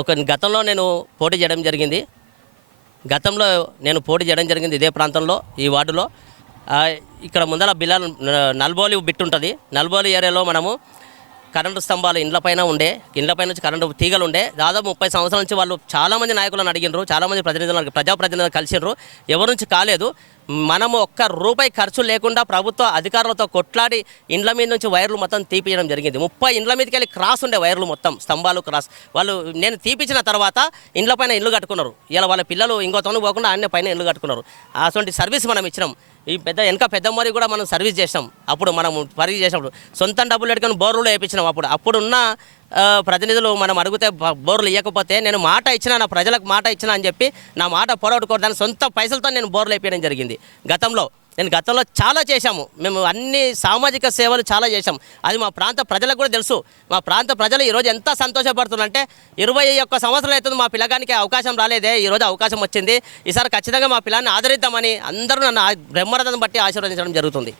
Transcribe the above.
ఒక గతంలో నేను పోటీ చేయడం జరిగింది. గతంలో నేను పోటీ చేయడం జరిగింది ఇదే ప్రాంతంలో ఈ వార్డులో. ఇక్కడ ముందర బిల్లాలు నల్బోలి బిట్ ఉంటుంది. నల్బోలి ఏరియాలో మనము కరెంటు స్తంభాలు ఇండ్లపైన ఉండే ఇండ్లపైన నుంచి కరెంటు తీగలు ఉండే దాదాపు ముప్పై సంవత్సరాల నుంచి వాళ్ళు చాలామంది నాయకులను అడిగినారు చాలామంది ప్రతినిధులను ప్రజాప్రతినిధులు కలిసినారు ఎవరి నుంచి కాలేదు. మనము ఒక్క రూపాయి ఖర్చు లేకుండా ప్రభుత్వ అధికారులతో కొట్లాడి ఇండ్ల మీద నుంచి వైర్లు మొత్తం తీపియడం జరిగింది. ముప్పై ఇండ్ల మీదకి వెళ్ళి క్రాస్ ఉండే వైర్లు మొత్తం స్తంభాలు క్రాస్. వాళ్ళు నేను తీపిచ్చిన తర్వాత ఇండ్ల పైన ఇల్లు కట్టుకున్నారు. ఇలా వాళ్ళ పిల్లలు ఇంకో తోను పోకుండా ఆయన పైన ఇల్లు కట్టుకున్నారు. అటువంటి సర్వీస్ మనం ఇచ్చినాం. ఈ పెద్ద వెనక పెద్ద మరి కూడా మనం సర్వీస్ చేసాం అప్పుడు మనం సర్వీస్ చేసినప్పుడు సొంతం డబ్బులు పెట్టుకొని బోర్లు వేయించినాం అప్పుడు. అప్పుడున్న ప్రతినిధులు మనం అడిగితే బోర్లు ఇవ్వకపోతే నేను మాట ఇచ్చిన నా ప్రజలకు మాట ఇచ్చిన అని చెప్పి నా మాట పోరాడుకోవడానికి సొంత పైసలతో నేను బోర్లు వేయించడం జరిగింది. గతంలో నేను గతంలో చాలా చేశాము. మేము అన్ని సామాజిక సేవలు చాలా చేశాం అది మా ప్రాంత ప్రజలకు కూడా తెలుసు. మా ప్రాంత ప్రజలు ఈరోజు ఎంత సంతోషపడుతున్నారంటే ఇరవై ఒక్క సంవత్సరాలు అవుతుంది మా పిల్లగానికి అవకాశం రాలేదే ఈరోజు అవకాశం వచ్చింది. ఈసారి ఖచ్చితంగా మా పిల్లల్ని ఆదరిద్దామని అందరూ నన్ను బ్రహ్మరథం బట్టి ఆశీర్వదించడం జరుగుతుంది.